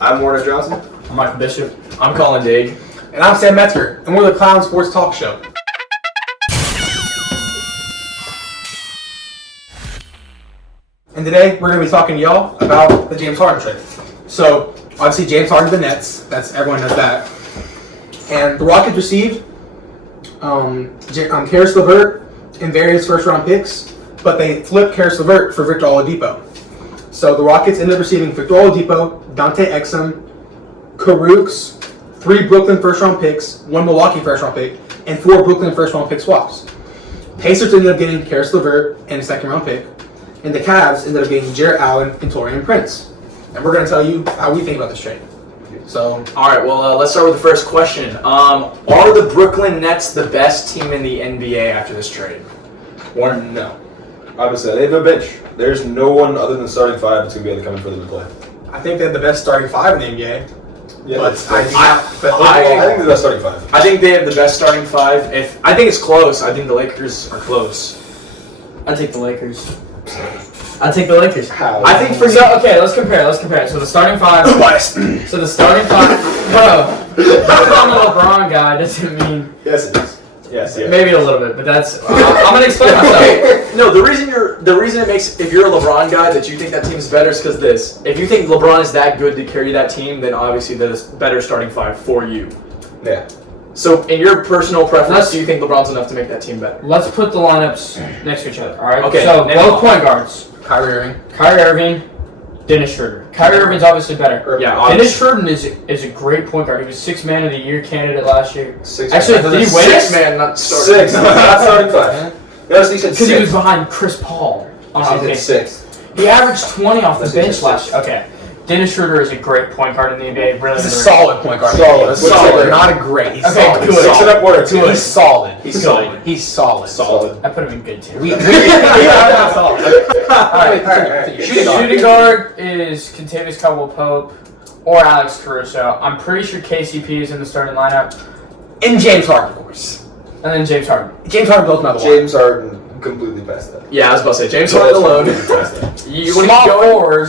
I'm Warner Johnson. I'm Michael Bishop. I'm Colin Daig. And I'm Sam Metzger, and we're the Clown Sports Talk Show. And today, we're going to be talking to y'all about the James Harden trade. So, obviously, James Harden to the Nets. Everyone knows that. And the Rockets received Karis LeVert and various first-round picks, but they flipped Karis LeVert for Victor Oladipo. So, the Rockets ended up receiving Victor Oladipo, Dante Exum, Karooks, 3 Brooklyn first-round picks, 1 Milwaukee first-round pick, and 4 Brooklyn first-round pick swaps. Pacers ended up getting Karis LeVert and a second-round pick, and the Cavs ended up getting Jarrett Allen and Taurean Prince. And we're going to tell you how we think about this trade. So, all right, well, let's start with the first question. Are the Brooklyn Nets the best team in the NBA after this trade? Warner, no. Obviously, they have no bench. There's no one other than the starting 5 that's going to be able to come in for them to play. I think they have the best starting 5 in the NBA. Yeah, but I think the best starting 5. I think they have the best starting 5. I think it's close. I think the Lakers are close. I take the Lakers. I take the Lakers. How? I think for okay, let's compare. So the starting 5. So the starting 5. Bro, I'm a LeBron guy doesn't mean. Yes, it is. Yes. Maybe a little bit, but that's. I'm gonna explain myself. Okay, no, the reason it makes, if you're a LeBron guy, that you think that team's better is because this. If you think LeBron is that good to carry that team, then obviously there's better starting 5 for you. Yeah. So, in your personal preference, do you think LeBron's enough to make that team better? Let's put the lineups next to each other. All right. Okay. So both point guards. Kyrie Irving, Dennis Schroeder. Kyrie Irving's obviously better. Yeah. Dennis Schroeder is a great point guard. He was 6th man of the year candidate last year. 6 Actually, did he win it? 6 man, not starting. 6, not starting 5. No, he said 6. Because he was behind Chris Paul. He said 6. He averaged 20 off the That's bench last year. Okay. Dennis Schroeder is a great point guard in the NBA. Really, He's a solid point guard. Solid. Not a great. He's Okay, solid. good. Six it up, Warner. Good. He's solid. He's solid. He's solid. Solid. I put him in good too. We are solid. Alright. Shooting guard is Kentavious Caldwell-Pope or Alex Caruso. I'm pretty sure KCP is in the starting lineup. And James Harden, of course. And then James Harden. James Harden built another one. James Harden completely past that. Yeah, I was about to say, James Harden alone.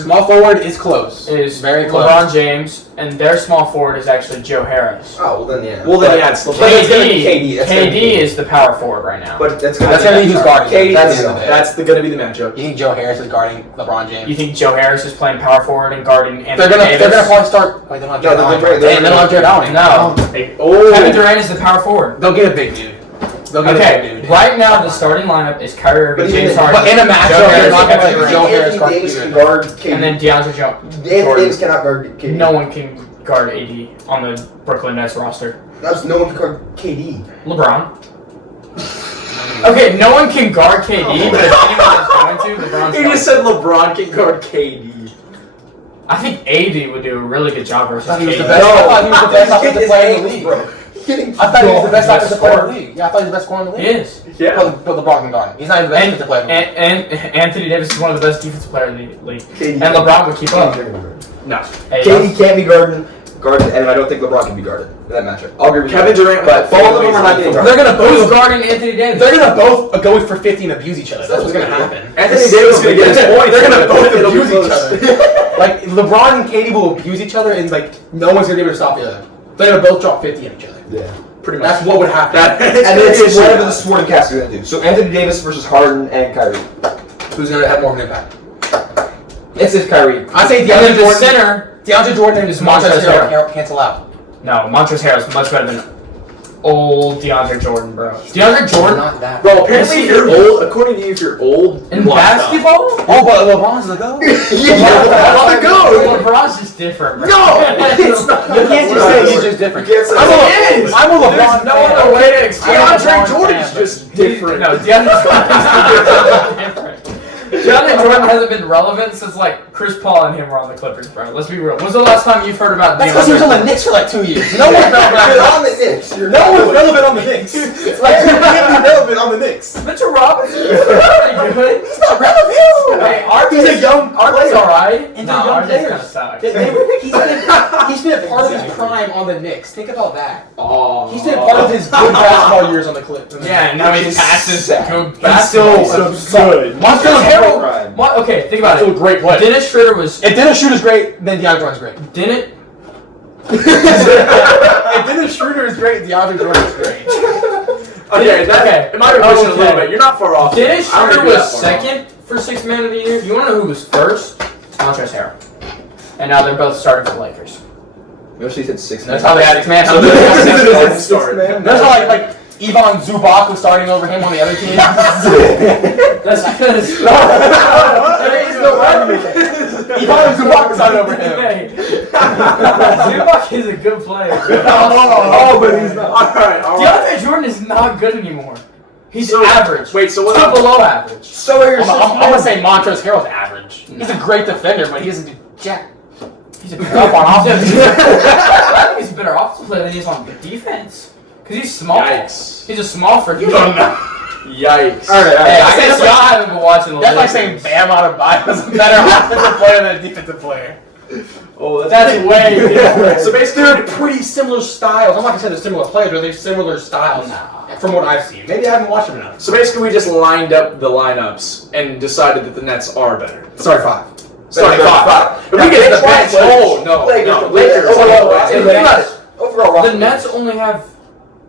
Small forward is close. Is very close. LeBron James, and their small forward is actually Joe Harris. Oh, well then, yeah. It's LeBron. KD is the power forward right now. But that's gonna be who's guarding. KD, That's going to be the matchup. You think Joe Harris is guarding LeBron James? You think Joe Harris is playing power forward and guarding Anthony Davis? They're gonna probably start. Wait, they're not Jared Allen. They don't have Jared Allen. No. Kevin Durant is the power forward. They'll get a big dude. Okay, right now the starting lineup is Kyrie Irving, James Harden. But in a matchup, they're not going to let Joe Harris guard KD. And then DeAndre Jordan. Davis cannot guard KD. No one can guard AD on the Brooklyn Nets roster. No one can guard KD. LeBron. Okay, no one can guard KD, but if anyone is going to, LeBron's You just said LeBron can guard KD. I think AD would do a really good job versus KD. I thought he was the best offensive player in the league. I thought he was the best offensive player in the league. Yeah, I thought he was the best scorer in the league. He is. Yeah. But LeBron can guard him. He's not even the best defensive player in the league. And Anthony Davis is one of the best defensive players in the league. KD And LeBron would keep up. No. KD can't be guarded, and I don't think LeBron can be guarded in that matchup. I'll agree with Kevin Durant, but both of them are not getting guarded. They're gonna Who's both guarding Anthony Davis? They're gonna both go for 50 and abuse each other. That's what's gonna happen. Anthony Davis is going to get his points. They're gonna both It'll be abuse each close. other. Like LeBron and KD will abuse each other, and like no one's gonna be able to stop the other. They're gonna both drop 50 on each other. Yeah. Pretty much. That's what would happen. And it's whatever the supporting cast are going to do. So Anthony Davis versus Harden and Kyrie. Who's gonna have more of an impact? It's if Kyrie. I say And then DeAndre the Jordan. center. DeAndre Jordan is Montrezl Harrell cancel out. No, Montrezl Harrell is much better than old DeAndre Jordan, bro. DeAndre Jordan Not that. Bro, apparently if you're old, according to you, if you're old, in block basketball? Oh, but LeBron's the GOAT. LeBron's just different, bro. No, it's not. You can't just say he's just different. You can't say I'm a LeBron There's no fan. other way to explain I'm a DeAndre LeBron Jordan's fan, just different. No, DeAndre Jordan's different. DeAndre Jordan hasn't been relevant since like Chris Paul and him were on the Clippers, bro. Let's be real. When's the last time you've heard about That's because he was on the Knicks for like 2 years. No one's relevant on the Knicks. No one's relevant on the Knicks. Like you can't be relevant on the Knicks. Mitchell Robinson is pretty good. He's not relevant. Hey, He's a young RJ's alright. And Nah, young RJ's players. kind of sucks. He's been a part of his prime on the Knicks. Think about that. Oh. He's been a part of his good basketball years on the Clips. Yeah, and now he passes good He's basketball. so good. Montrezl Harrell. Okay, think about Still a it. great player. Dennis Schroeder was. If Dennis Schroeder's great, then DeAndre Jordan's great. If Dennis Schroeder is great, DeAndre Jordan is great. Okay, it might be pushing a little Okay. bit. You're not far off. Dennis I don't Schroeder think you're was that far off. second for 6th man of the year. You want to know who was first? Montrezl Harrell. And now they're both starting for the Lakers. You actually said 6 That's how they had 6 man. So they're going to start. That's how like Ivan Zubac was starting over him on the other team. That's because There is no argument there. Ivan Zubac was starting over him. Hey, Zubac is a good player. Oh, but he's not. Alright. DeAndre Jordan is not good anymore. He's So- average. Wait, so Still what? below average. So are your I'm gonna say Montrezl Harrell's average. He's a great defender, but he doesn't do jack. He's a better up on offense. I think he's a better offensive player than he is on defense. Because he's small. Yikes. He's a small for Yikes. Alright, Hey, I I guess say y'all haven't been watching the That's like Lakers. saying Bam Adebayo is a better offensive player than a defensive player. Oh, That's way different. So basically, They're pretty similar styles. I'm not gonna say they're similar players, but they're similar styles. From what I've seen. Maybe I haven't watched them enough. So basically, we just lined up the lineups and decided that the Nets are better. Sorry, 5. Starting five. If we get to the bench, Lakers. no, Lakers. Lakers. Overall, Think about it. Overall, The Nets only have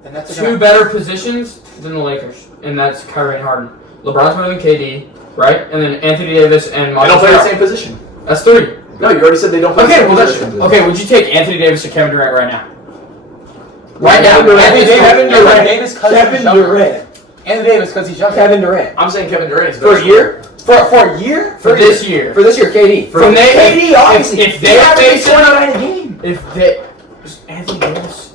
The Nets are 2 gonna- better positions than the Lakers, and that's Kyrie and Harden. LeBron's better than KD, right? And then Anthony Davis and They Montrezl don't play the Harrell. same position. That's 3. No, you already said they don't play Okay, the well same that's position. okay. Would you take Anthony Davis or Kevin Durant right now? Right now, Kevin Anthony Davis because he's younger. Anthony Davis because he's younger. Kevin Durant. I'm saying Kevin Durant is For a better. year? For a year? for this year. For this year, KD. From they, KD, obviously. if they averaged face it, 29 a game. if they, Anthony Davis,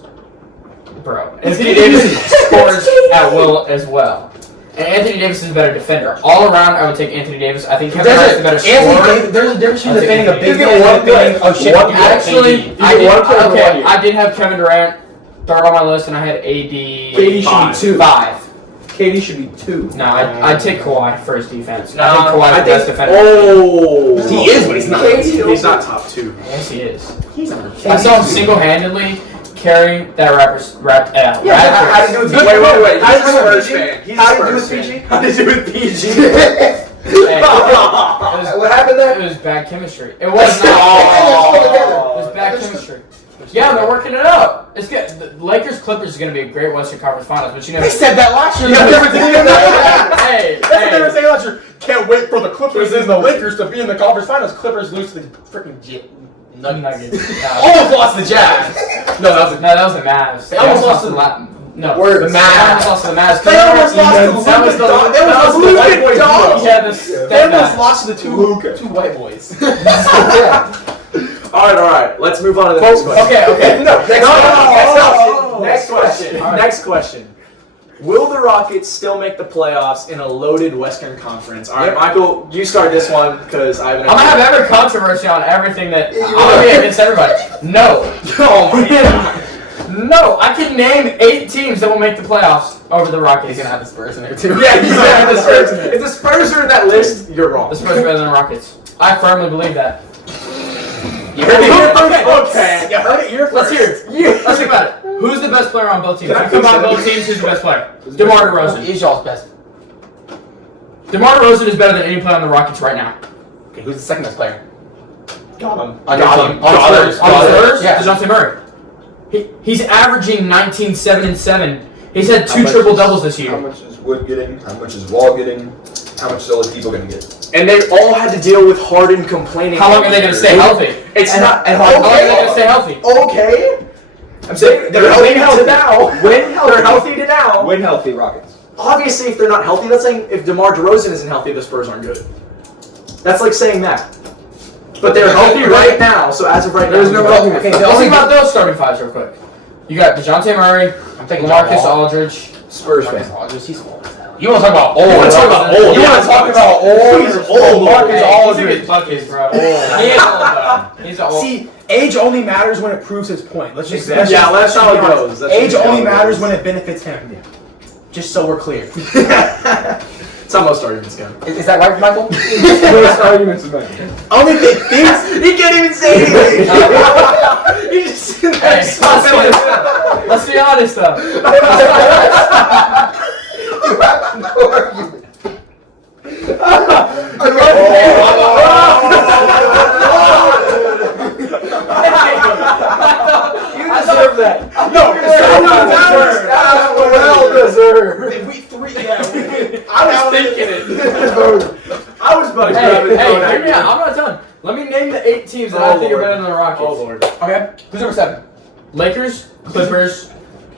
bro, Anthony Davis scores at will as well. And Anthony Davis is a better defender. All around, I would take Anthony Davis. I think Kevin Durant's the better scorer. There's a difference I'll between take defending a Anthony big Davis. man and defending One oh shit. player. you got Actually, KD. I did, one player for 1 okay, year. I did have Kevin Durant third on my list, and I had AD. KD should be 2. 5. KD should be 2. No, I'd take Kawhi for his defense. No, I think Kawhi's I the best think. defender. Oh, He is, but he's not. He's not top 2. Yes, he is. He's under. I saw him single-handedly carry that Raptors. How to do with Good PG? Wait. How He's to a do with Spurs PG? fan. He's a How to do Spurs with fan. PG? How to do with PG? Hey, what happened there? it was bad chemistry. It was not. Oh. It was bad chemistry. Yeah, they're working it out. It's good. The Lakers Clippers is going to be a great Western Conference Finals, but you know. They said that last year. Hey, That's what they were hey. saying last year. Can't wait for the Clippers and the Lakers to be in the conference finals. Clippers lose to the freaking Nuggets. No, almost lost to the Jazz. No, that was that was the Mavs. They almost lost to the No, Word. the Mavs lost to the Mavs. They almost lost to That was the. Luka. They almost lost to the white boys. Dogs. Yeah, They almost lost to the two white boys. All right. Let's move on to the next question. Okay. Next question. Next question. Will the Rockets still make the playoffs in a loaded Western Conference? All right, Michael, you start this one because I have an I'm gonna have every controversy on everything that I'm gonna be against everybody. No. Oh my God. No, I can name 8 teams that will make the playoffs over the Rockets. He's gonna have the Spurs in there too. Yeah, he's gonna have the Spurs. If the Spurs are in that list, you're wrong. The Spurs are better than the Rockets. I firmly believe that. You heard it here first. Okay, you heard it here Let's first. hear it. Let's think about it. Who's the best player on both teams? Can I If you combine please- both teams, who's the best player? DeMar DeRozan. He's y'all's best. DeMar DeRozan is better than any player on the Rockets right now. Okay, who's the second best player? Got him. On your team. On Got Spurs. him. On the Spurs, Yeah. DeJounte Murray. He's averaging 19, 7, and 7. He's had How 2 much triple is- doubles this How year. much is Wood getting? How much is Wall getting? How much is all these people going to get? And they all had to deal with Harden complaining. How long are they going to stay healthy? It's not. How long are they going to stay healthy? Okay. I'm saying they're healthy to now. When they're healthy to now. When healthy, Rockets. Obviously, if they're not healthy, that's saying if DeMar DeRozan isn't healthy, the Spurs aren't good. That's like saying that. But they're healthy right now, so as of right There's now, no problem. Okay, the Let's only think about those starting fives real quick. You got DeJounte Murray, I'm taking LaMarcus Wall. Aldridge. Spurs Marcus fan. Aldridge, he's old as hell. You want to talk about old? You wanna talk about old, You yeah. want to talk about old? He's old. Marcus Hey, Aldridge. he's a good buckets, bro. He is old, though. He's old. See, age only matters when it proves his point. Let's just Exactly. Yeah, that's how it be honest. goes. That's Age just how only it matters goes. when it benefits him. Just so we're clear. That's how most arguments go. Is that right, Michael? Most arguments about it. Only things He can't even say anything. He just sitting there Hey, smiling. let's be honest, though. hear me out. I'm not done. Let me name the 8 teams that I think are better than the Rockets. Oh Lord. Okay. Who's number 7? Lakers, Clippers,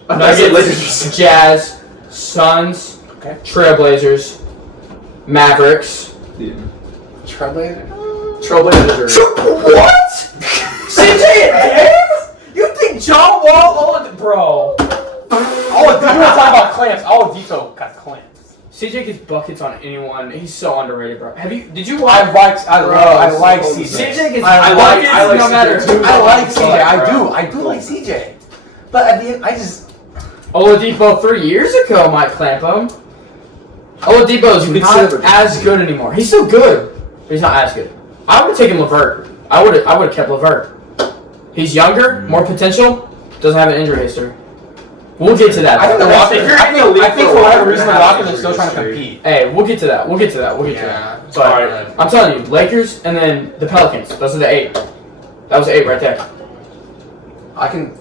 Nuggets, Nuggets, Jazz, Suns, Okay. Trailblazers, Mavericks. Trailblazers. What? CJ and Dave? You think John Wall? Bro. Oh, you want to talk about clamps? Dito got clamps. CJ gets buckets on anyone. He's so underrated, bro. Did you watch? I like CJ. CJ gets I like buckets no CJ matter too. who. I like CJ. bro. I do like CJ. But at the end, I just. Oladipo 3 years ago might clamp him. Oladipo's not as good anymore. He's still good, but he's not as good. I would have taken LeVert. I would have kept LeVert. He's younger, more potential, doesn't have an injury history. We'll get to that. I think the though. Rockets. I think for whatever reason the Rockets are still trying to compete. Hey, we'll get to that. We'll get to that. But Alright. I'm telling you, Lakers and then the Pelicans. Those are the 8. That was 8 right there. I can.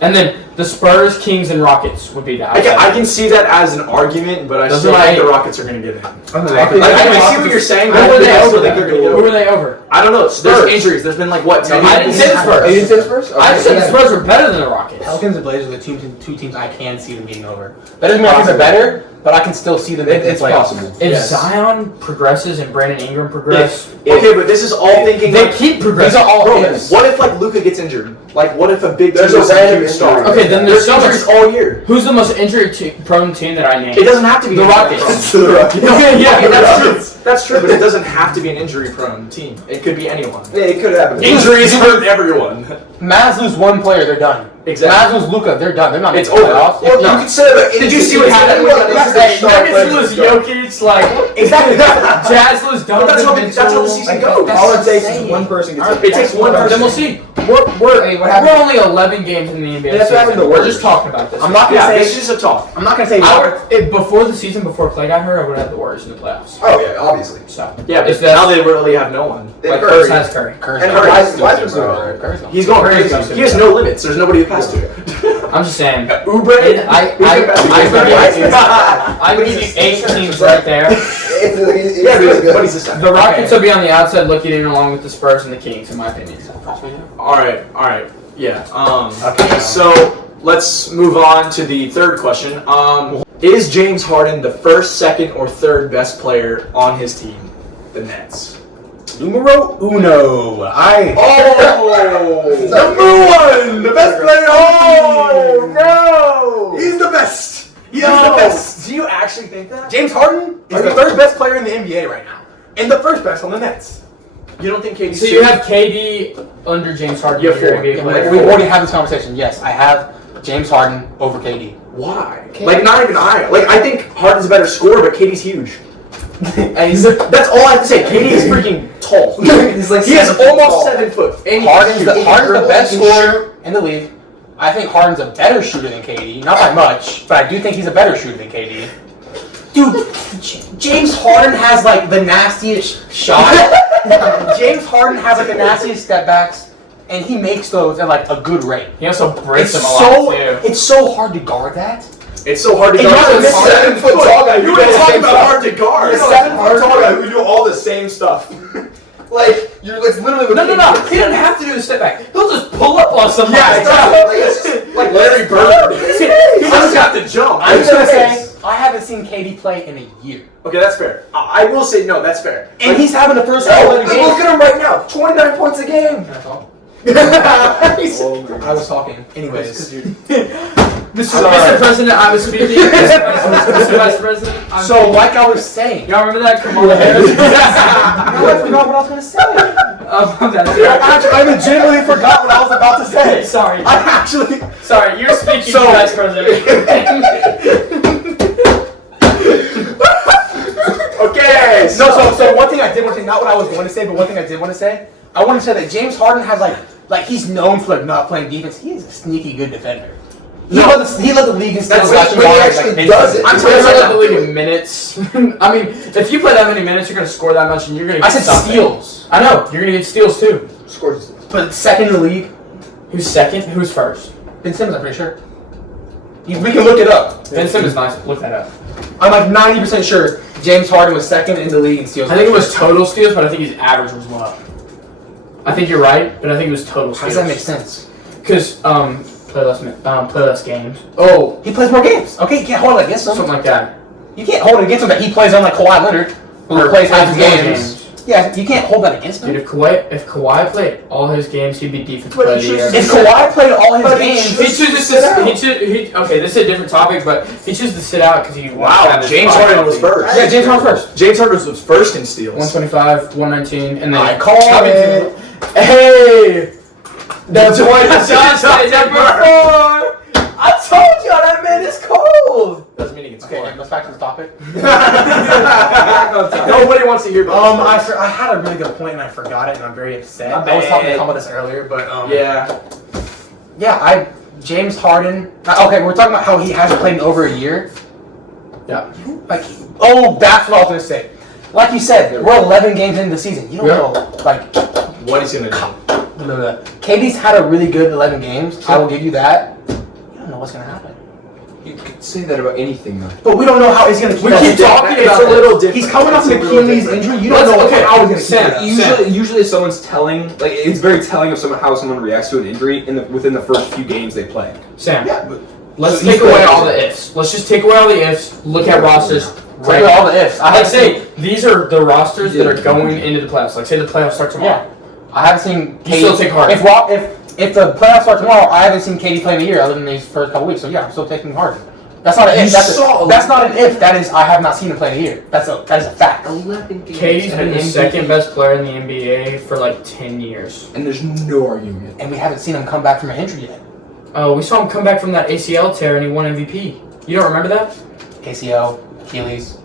And then the Spurs, Kings, and Rockets would be the I can see that as an argument, but I Those still are my think the 8. Rockets are going to get it. I I see what you're saying, Who but were I they still over? think they're going to Who get were it. they over? I don't know. Spurs. There's injuries. There's been like what? 10 I didn't say the Spurs. You didn't say the Spurs? I said the Spurs were better than the Rockets. Pelicans and Blazers are the 2 teams I can see them being over. That doesn't mean I think they're better, but I can still see them making the playoffs. If Yes. Zion progresses and Brandon Ingram progress, Okay, but this is all thinking. they Like, keep These progressing. are all bro, ifs. what if like Luka gets injured? Like, what if a big team There's a doesn't random huge star? injury. Okay, then there's so much. injuries all year. Who's the most injury-prone team that I named? It doesn't have to be The an Rockets. injury-prone. Okay, yeah, Okay, that's the true. That's true, but it doesn't have to be an injury-prone team. It could be anyone. Yeah, it could happen. Injuries hurt everyone. Mavs lose one player, they're done. Exactly. Mavs lose Luka, they're done. They're not It's making the over. playoffs. Well, No. you could say that. Did you see what happened? Hey, Nuggets lose Jokic, like Exactly. Jazz lose But that's how the Mitchell. season goes. All it takes is one person gets It takes one person. Then we'll see. We're only 11 games in the NBA. That's what happened to We're Warriors. just talking about this. I'm not gonna Yeah, say. this is a talk. I'm not gonna say. Before the season, before Clay got hurt, I would have the Warriors in the playoffs. Oh yeah, obviously. So Yeah, but It's that- now they really have no one. They like Curry. Curry has Curry. And Wiseman's doing alright. He's going Curry's crazy. awesome. He has no limits. There's nobody to pass to. I'm just saying. Ubre. I would give you 8 teams right there. Yeah, but he's a second. The Rockets will be on the outside looking in along with the Spurs and the Kings, in my opinion. All right. Yeah. So let's move on to the third question. Is James Harden the first, second, or third best player on his team, the Nets? Numero uno. Oh, number 1, the best player. Oh no, He's the best. He is No. the best. Do you actually think that? James Harden is the third best player in the NBA right now, and the first best on the Nets. You don't think KD's So you have KD under James Harden. You have your 4. NBA player. We've already had this conversation. Yes, I have James Harden over KD. Why? Like not even I. Like I think Harden's a better scorer, but KD's huge. And that's all I have to say. KD is freaking tall. He's like He has 7 feet almost tall. 7 foot. And he Harden's can the dribble, best he can scorer in the league. I think Harden's a better shooter than KD. Not by much, but I do think he's a better shooter than KD. Dude, James Harden has like the nastiest shot. James Harden has like the nastiest step backs, and he makes those at like a good rate. He also breaks It's them a lot too. it's so hard to guard that. It's so hard to And guard. you're This a 7 foot tall guy. You were guys talking say about hard to guard. You're He's a a 7 foot tall guy who do all the same stuff. Like you're like literally. No. He doesn't have to do the step back. He'll just pull up on somebody. Yeah, exactly. Like, it's just, Like Larry Bird. He doesn't have to jump. I'm just gonna Anyways. say I haven't seen KD play in a year, Okay, that's fair. I will say no. That's fair. and he's having the first Oh, 11 look games. at him right now. 29 points a game. I was talking. Anyways, Mr. President, I was speaking. Mr. Vice President, I was So, speaking. like I was saying, Y'all remember that? Kamala Harris? I forgot what I was gonna say. I I legitimately forgot what I was about to say. Sorry. I actually. Sorry, you're speaking, So- Vice President. Okay. So one thing I did want to say, not what I was going to say, but one thing I did want to say, I want to say that James Harden has like he's known for like not playing defense. He is a sneaky good defender. He led the league in steals. That's when he actually does it. I'm telling you, the league in minutes. I mean, if you play that many minutes, you're going to score that much, and you're going to I get said something. steals. I know. You're going to get steals, too. Scores. But second in the league, Who's second? Who's first? Ben Simmons, I'm pretty sure. We can look it up. Ben Simmons, nice. Look that up. I'm like 90% sure James Harden was second in the league in steals. I think it was total steals, but I think his average was low. I think you're right, but I think it was total steals. How does that make sense? Because play less games, Oh, he plays more games. Okay, you can't hold it against him. something like that. You can't hold it against him that he plays on like Kawhi Leonard, who Or plays half his more games. Yeah, you can't hold that against him. Dude, if Kawhi played all his games, he'd be defensive But player he of the year. chooses If Kawhi played all his But he games, should- Okay, this is a different topic, but he chooses to sit out because he Wow, James Harden was first. yeah, James Harden first. James Harden was first in steals. 125, 119, and then I call Covington- it. Hey, that's what John said number 4. I told y'all that man is cold. Doesn't mean he gets Okay, scored. let's back to the topic. Nobody wants to hear about this. I had a really good point and I forgot it and I'm very upset. My I was talking to bad. Tom about this earlier, but Yeah. James Harden. Okay, we're talking about how he hasn't played in over a year. Yeah. Like, that's what I was gonna say. Like you said, we're 11 games into the season. You don't know, like, What is he gonna do? KD's had a really good 11 games. I will give you that. You don't know what's gonna happen. You could say that about anything, though. But we don't know how he's gonna keep. We keep talking It's about a little it. different. He's coming off an It's a little Achilles different. injury. You don't know how he's gonna keep it up. Usually, if someone's telling, like it's very telling of how someone reacts to an injury within the first few games they play. Sam, Yeah, but let's So take he's away good. all the ifs. Let's just take away all the ifs. Look at rosters. take away all the ifs. Let's say these are the rosters that are going into the playoffs. Like say the playoffs start tomorrow. I haven't seen. You still take Harden. If the playoffs start tomorrow, I haven't seen KD play in a year other than these first couple weeks. So yeah, I'm still taking Harden. That's not an if. That's not an if. That is, I have not seen him play in a year. That is a fact. 11 games. KD's been the MVP. second best player in the NBA for like 10 years. And there's no argument. And we haven't seen him come back from an injury yet. Oh, we saw him come back from that ACL tear and he won MVP. You don't remember that? ACL, Achilles.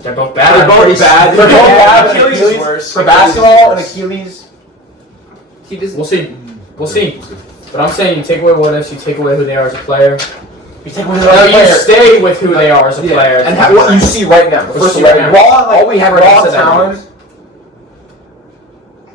They're both bad. They're both bad. They're both bad. Achilles is worse. For basketball, and Achilles. He doesn't. We'll see. We'll see. But I'm saying you take away what ifs, you take away who they are as a player. You take one of No, the you players. stay with who they are as a player. And what you see right now. What First you of see all, right now. all we have raw raw talent. talent.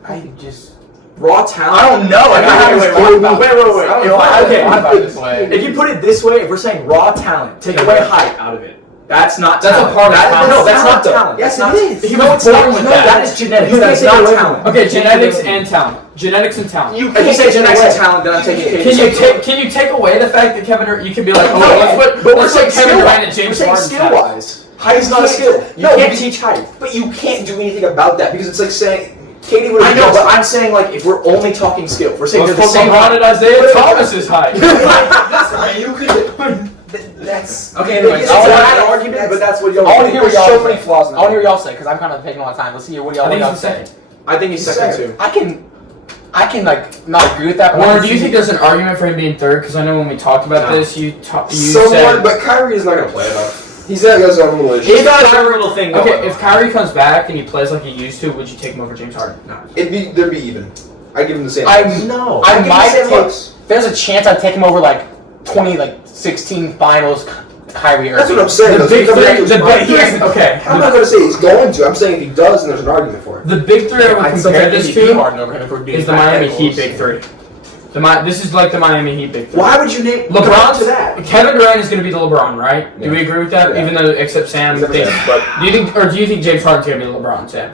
I just. Raw talent. I don't know. Like, I haven't Wait. thought about Wait. this. I don't know. I Okay. haven't thought about it this way. If you put it this way, if we're saying raw talent, take away height out of it. That's not That's a talent. part of That- talent. No, that's not Talent. talent. Yes, That's it not. is. He No, was it's not. born with No, that. that is genetics. You That's can't not take away talent. Okay, genetics and talent. Genetics and talent. If you say genetics and talent, then I'm taking KD. Can you take away the fact that Kevin Durant? You can be like, oh, No, let's but we're put saying Kevin Durant and skill. We're James saying Harden. skill wise. Height is not a skill. You No, can't but- teach height. But you can't do anything about that because it's like saying Katie would I have. know, but I'm saying like if we're only talking skill, if we're saying Let's they're the put same LeBron height. and Isaiah Thomas's height. You could. That's Okay, anyways, It's I a wanna- bad argument, but that's what y'all. I want to hear what There's y'all so say. many flaws in I want to hear that. what y'all say because I'm kind of taking a lot of time. Let's see what y'all I think y'all he's the say. same. I think he's second too. I can like not agree with that. but I Or can do you see- think there's an argument for him being third? Because I know when we talked about No. this, you Someone, said. but Kyrie is not gonna play enough. He's got his own little issue. He's got his own little thing going Okay, on. if Kyrie comes back and he plays like he used to, would you take him over James Harden? They'd be even. I give him the same. No. I Give me might Sam take. Hooks. There's a chance I'd take him over like 2016 finals Kyrie Irving. That's what I'm saying. The Those big people three. that- The big three. Okay. I'm not gonna say he's going to. I'm saying if he does, then there's an argument for it. The big three I would I'd still compare take this MVP to Harden over him if we're being is the Miami hypotheticals. Heat big three. This is like the Miami Heat big three. Why would you name LeBron to that? Kevin Durant is going to be the LeBron, right? Do Yeah. we agree with that? Yeah. Even though, except Sam, Except thinks. Sam, but Do you think James Harden's going to be the LeBron, Sam?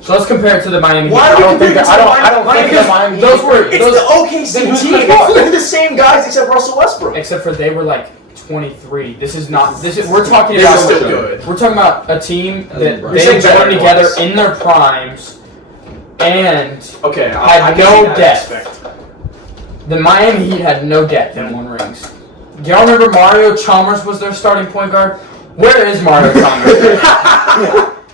So let's compare it to the Miami Why Heat. would I don't you think think that. I don't think because the Miami those Heat were- is It's great. the OKC Then who's team. Chris Paul? They're the same guys except Russell Westbrook. Except for they were like 23. This is not. This is. We're talking They're about. still good. We're talking about a team that You're they saying joined better together boys. in their primes, and Okay, Had I can no see that depth. aspect. the Miami Heat had no depth and won rings. Do y'all remember Mario Chalmers was their starting point guard? Where is Mario Chalmers?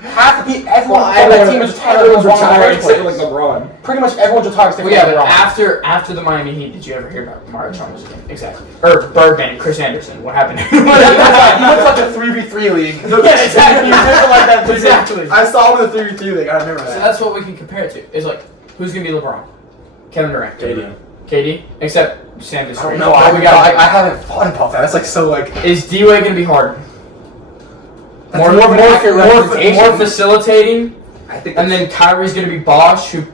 Half the everyone on that team is retired. Everyone's Everyone's retired except for retired. like LeBron. Pretty much everyone's retired except Well, for yeah, but LeBron. after the Miami Heat, did you ever hear about Mario Chalmers again? Exactly. Or Birdman, Chris Anderson. What happened? He looks like a 3v3 league. Yeah, exactly. He looks like that. Exactly. I saw him in the 3v3 league. I remember So that. that's what we can compare it to. It's like, who's gonna be LeBron? Kevin Durant. KD. KD? Except Sam I disagrees. don't know. But we got. I haven't thought about that. That's like so like. Is D-Wade gonna be Harden? That's more of an accurate representation. more facilitating, I think. and then Kyrie's gonna be Bosch, who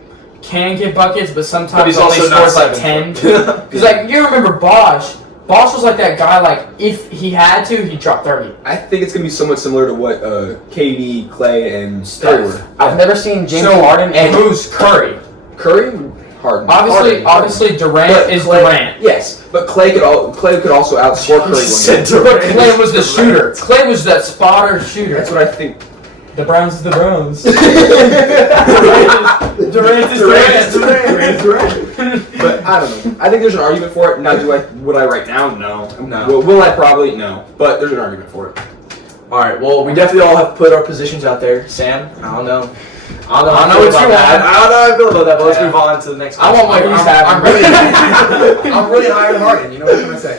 can get buckets, but sometimes But he's only also not scores like 10. 7 foot. Because like you remember Bosch Bosh was like that guy. Like if he had to, he'd drop 30. I think it's gonna be somewhat similar to what KD, Clay, and Curry were. I've never seen James So, Harden and who's Curry? Curry, Harden. Obviously, Durant But is Clay- Durant. Yes, but Clay could also outscore Curry one game. But Clay was the shooter. Clay was that spotter shooter. That's what I think. The Browns is the Browns. Durant is Durant. But I don't know. I think there's an argument for it. Now, would I right now? No. No. Will I probably? No. But there's an argument for it. All right. Well, we definitely all have put our positions out there. Sam, I don't know. I don't know what how you I feel about that. want. I don't know how I feel about that, but let's Yeah. move on to the next I question. want what he's having. I'm really higher than Harden. You know what I'm gonna say?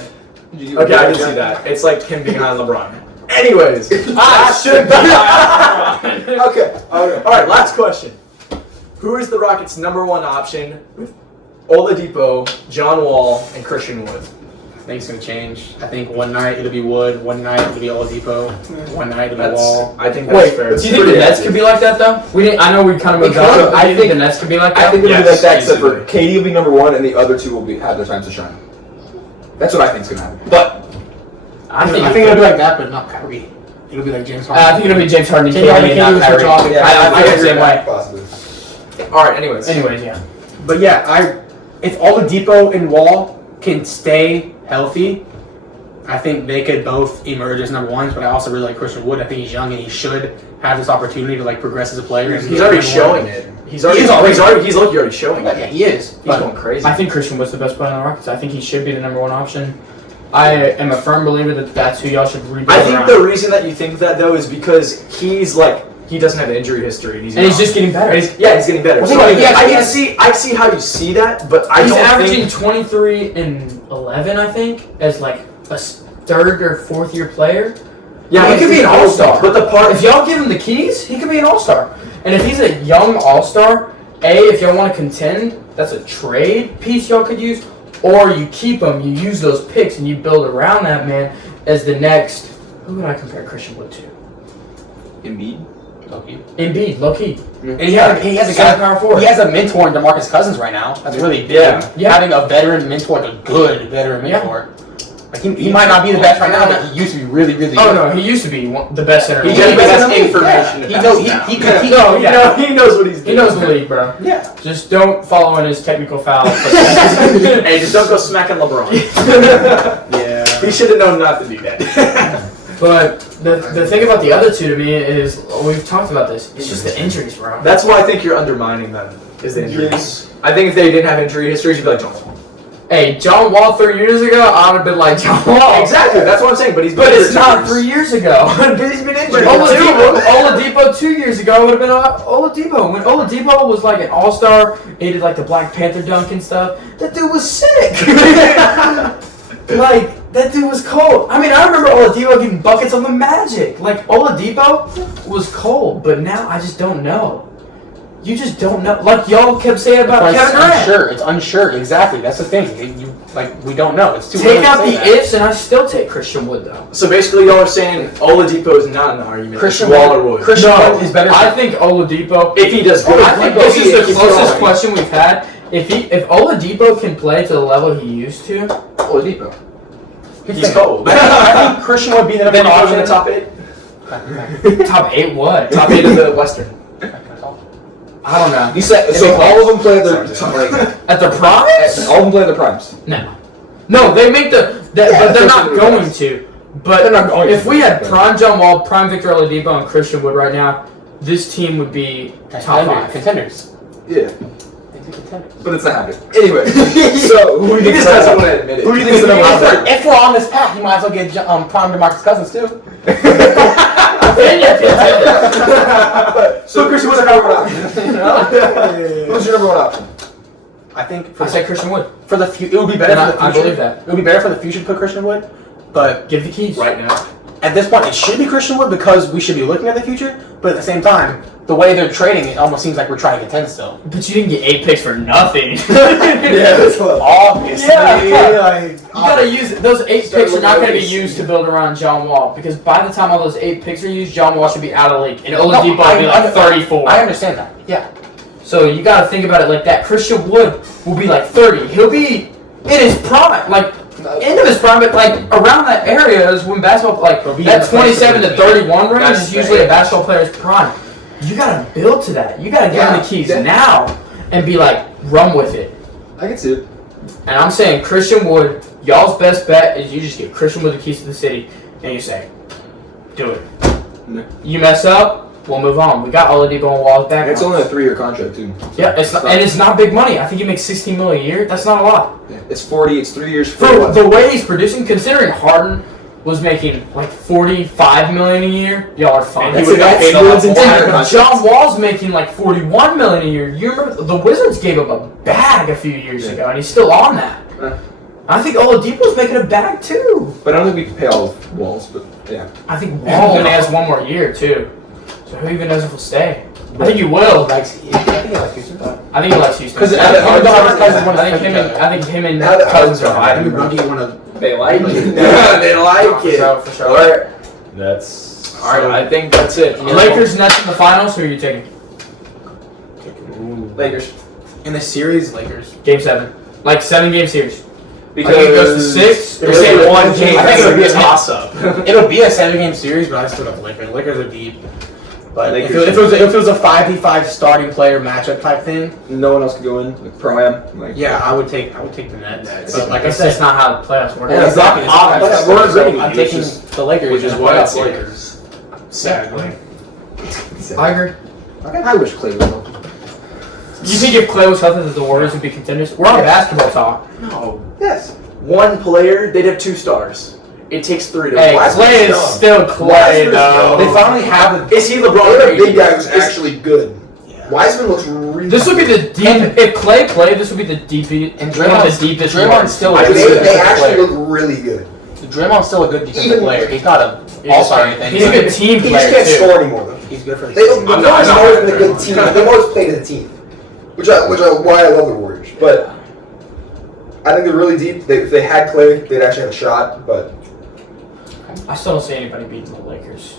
Okay, I can see that. It's like him being behind LeBron. Anyways, I should be. okay. All right, last question. Who is the Rockets' number one option with Oladipo, John Wall, and Christian Wood? I think it's gonna change. I think one night it'll be Wood, one night it'll be Oladipo, one night it'll be Wall. I think that's Wait, fair. do you think the Nets could be like that though? I know we kind of moved It could. on. I think the Nets could be like that. I think it'll be Yes, like that, except for easily. KD will be number one, and the other two will have their times to shine. That's what I think is gonna happen. But I I think think it'll be like that, but not Kyrie. It'll be like James Harden. I think it'll be James Harden and James Harden KD, and and KD not will switch off. Kyrie. Yeah, I feel the same way. Possibly. All right. Anyways. Yeah. But yeah, if Oladipo and Wall can stay healthy, I think they could both emerge as number ones. But I also really like Christian Wood. I think he's young and he should have this opportunity to like progress as a player. And He's already showing it. He's already showing it. Yeah, he is. He's But going crazy. I think Christian was the best player on the Rockets. I think he should be the number one option. I am a firm believer that that's who y'all should rebuild I think around. the reason that you think that though is because he doesn't have an injury history, and he's just getting better. And he's getting better. Well, So think about it, I see how you see that, but I He's don't averaging think 23 and 11, I think, as like a third or fourth year player. yeah, he could be an all-star. But the part If y'all give him the keys, he could be an all-star. And if he's a young all-star, if y'all want to contend, that's a trade piece y'all could use. Or you keep him, you use those picks, and you build around that man as the next. Who would I compare Christian Wood to? Embiid. Embiid, low key. And he has a Second power forward. He has a mentor in DeMarcus Cousins right now. That's really big. Yeah. Yeah. Having a veteran mentor, like a good veteran mentor. Like he might not be the best right now, but he used to be really, really good. Oh no, he used to be the best center. He in the definitely league. has in the league, information yeah. to He pass knows- now. he He knows what he's doing. He knows the league, bro. Yeah. Just don't follow in his technical foul. Hey, just don't go smacking LeBron. Yeah. He should have known not to do that. But the thing about the other two to me is we've talked about this. It's just the injuries, bro. That's why I think you're undermining them. Is the injuries? I think if they didn't have injury histories, you'd be like John Wall. Hey, John Wall 3 years ago, I would have been like John Wall. Exactly. That's what I'm saying. But he's But been it's injured not for 3 years ago. He's been injured. Oladipo 2 years ago would have been Oladipo. When Oladipo was like an all-star, he did like the Black Panther dunk and stuff. That dude was sick. Like, that dude was cold. I mean, I remember Oladipo getting buckets on the Magic. Like, Oladipo was cold, but now I just don't know. You just don't know. Like y'all kept saying about It's Kevin Durant. unsure. It's unsure. Exactly. That's the thing. We don't know. It's too Take early to out say the that. ifs, and I still take Christian Wood though. So basically, y'all are saying Oladipo is not an argument. Christian it's Wall or Wood. Christian Wood is better. I think Oladipo. If he does good. I think this is the closest question we've had. If Oladipo can play to the level he used to, Oladipo. He's cold. I think Christian would be the number Then one he goes in option. the top 8. top 8 what? Top 8 of the Western. I don't know. You said so. All of them play at their At their primes? all of them play at their primes. No, they make but they're not especially going the to. But They're not going if to. we had prime John Wall, prime Victor Oladipo, and Christian Wood right now, this team would be top 5. Contenders. Yeah, Contenders. but it's not happening. Anyway, so who do you He think just doesn't want to admit it. Who do you think is the number one? If we're on this path, you might as well get prime DeMarcus Cousins too. So Christian, what's your number one option? Who's your number one option? I think I said Christian Wood. for the future, it would be better And for the I future. believe that. It would be better for the future to put Christian Wood, but Give the keys. Right now. at this point, it should be Christian Wood because we should be looking at the future. But at the same time, the way they're trading, it almost seems like we're trying to contend still. But you didn't get 8 picks for nothing. Yeah, that's what. Obviously, Yeah. You gotta use it. Those 8 picks are not gonna be looking at used to build around John Wall because by the time all those 8 picks are used, John Wall should be out of the league and Oladipo will be like 34. I understand that. Yeah. So you gotta think about it like that. Christian Wood will be like 30. He'll be in his prime. Like end of his prime, but like around that area is when basketball, like that 27 to 31 range is usually a basketball player's prime. You gotta build to that. You gotta give him the keys now and be like, run with it. I can see it. And I'm saying Christian Wood, y'all's best bet is you just give Christian Wood the keys to the city and you say, do it. No. You mess up, we'll move on. We got Oladipo and Wall's back. It's only a 3-year contract too. Yeah, it's not big money. I think he makes $16 million a year. That's not a lot. Yeah. It's 40. It's 3 years For the way he's producing, considering Harden was making like $45 million a year, y'all are fine. And he would have paid a lot more. And John Wall's making like $41 million a year. You remember the Wizards gave him a bag a few years ago, and he's still on that. I think Oladipo's making a bag too. But I don't think we can pay all of Walls. But yeah, I think Wall only has one more year too. So who even knows if he'll stay? I think he will. I think he likes Houston. I think he likes Houston. Because I think him and Cousins are I vibing. mean, Bungie want to. They like it. They like it. For sure. Alright. That's Alright, I think that's it. Lakers Nets in the finals. Who are you taking? Lakers. In the series, Lakers. Game 7. Like 7-game series. Because I think it goes to 6. You're saying one game. I think That's it'll be a toss-up. It'll be a 7-game series, but I still got the Lakers. Lakers are deep. But if Lakers it was a 5v5 starting player matchup type thing, no one else could go in. Like Pro-Am. Like, yeah, I would take the Nets. But like I It's said, just not how the playoffs work. Yeah, exactly. It's not That's how we're it works. agreeing. I'm taking the Lakers, Which is in the why it's playoffs. Lakers. Sadly. I agree. I wish Clay was healthy. You think if Clay was healthy that the Warriors would be contenders? We're on basketball talk. No. Yes. One player, they'd have 2 stars. It takes 3 to Hey, win. Clay is still Clay Wiseman's though. They finally have Is he They LeBron? have a big guy who's Is- actually good. Wiseman looks really. This would be the deep. If Clay played, this would be the deepest. And one of the deepest. Draymond's ones. still a They, good they defensive actually player. look really good. Draymond's still a good defensive Even- player. He's not an all-star or anything. He's a good team He player just can't too. score anymore though. He's good for the They, team. the I'm Warriors not have always been a mad good at team. them. They've always played as a team, why I love the Warriors. But I think they're really deep. If they had Clay, they'd actually have a shot. But I still don't see anybody beating the Lakers.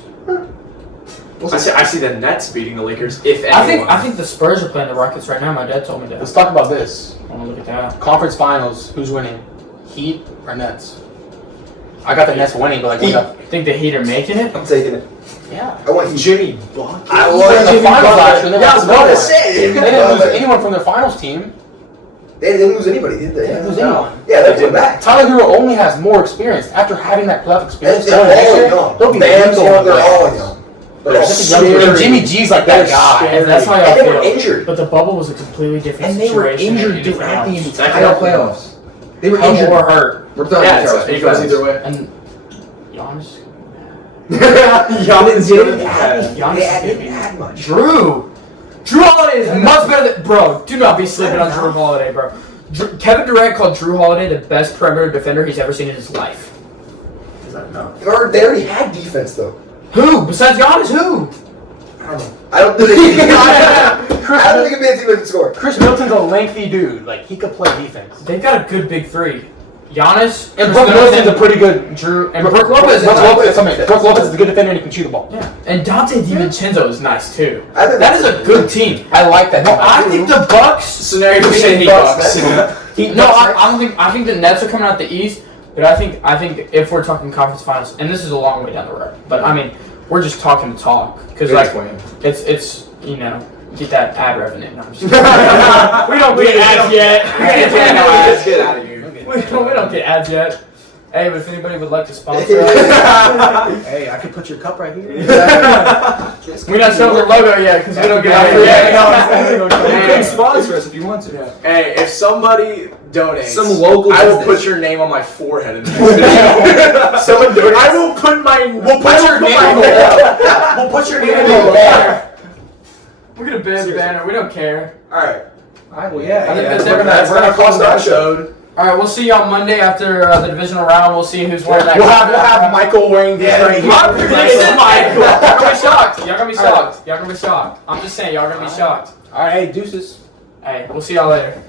I see the Nets beating the Lakers, if anyone. I think the Spurs are playing the Rockets right now. My dad told me that. Let's talk about this. I want to look at that. Conference Finals. Who's winning? Heat or Nets? I got the Nets winning, but like, Heat. what Think the Heat are making it? I'm taking it. the, yeah. I want Heat. Jimmy Bucket. I They want were in the Jimmy finals Butler. last year. They Yeah, I was lost about to no say. They didn't lose anyone from their finals team. They didn't lose anybody, did they? They didn't lose anyone. Yeah, they went back. Tyler Hero only has more experience. After having that playoff experience, They're going next all year, young. they'll be Bam's lethal young. in the They're all playoffs. young. They're They're all scary. And Jimmy G's like that They're guy. And that's how And y'all they were feel. injured. But the bubble was a completely different And they were situation. injured throughout the different entire playoffs. They were rounds. injured. Or hurt. We're talking Yeah, Charles. it goes either way. And Giannis. Giannis They didn't didn't have. Giannis didn't add much. Drew Holiday is much better than bro. Do not be sleeping on Drew Holiday, bro. Kevin Durant called Drew Holiday the best perimeter defender he's ever seen in his life. They already had defense though. Who besides Giannis? Who? I don't know. I don't think they can. I don't think it'd be a team that can score. Chris Middleton's a lengthy dude. Like, he could play defense. They've got a good big three. Giannis And Chris Brook Lopez is Middleton, a pretty good. Drew and Brook Lopez. Brook Lopez is a good defender and he can shoot the ball. Yeah, and Dante DiVincenzo is nice too. I think That is a good team. I like that. Well, I think the Bucks. Scenario Heat saying Bucks. Bucks. No, I don't think. I think the Nets are coming out the East, but I think if we're talking conference finals, and this is a long way down the road, but I mean, we're just talking to talk because like it's get that ad revenue. No, I'm just we don't get ads yet. Let's get out of here. We don't get ads yet. Hey, but if anybody would like to sponsor us, Hey, I could put your cup right here. we're not showing the logo yet because we don't get Yeah, ads yeah, yet. You can sponsor us if you want to. Hey, if somebody donates, Some local I will business. put your name on my forehead in the next video. Someone donates. I will put my. We'll put your name on the wall. We'll put your name on the wall. We're gonna ban the banner. We don't care. All right. Well, yeah. I think that's We're gonna close the episode. All right, we'll see you on Monday after the divisional round. We'll see who's winning that. We'll have Michael wearing this right here. I'm predicting Michael. Y'all gonna be shocked. Y'all gonna be shocked. Y'all gonna be shocked. I'm just saying, y'all gonna be shocked. All right, hey, deuces. Hey, we'll see y'all later.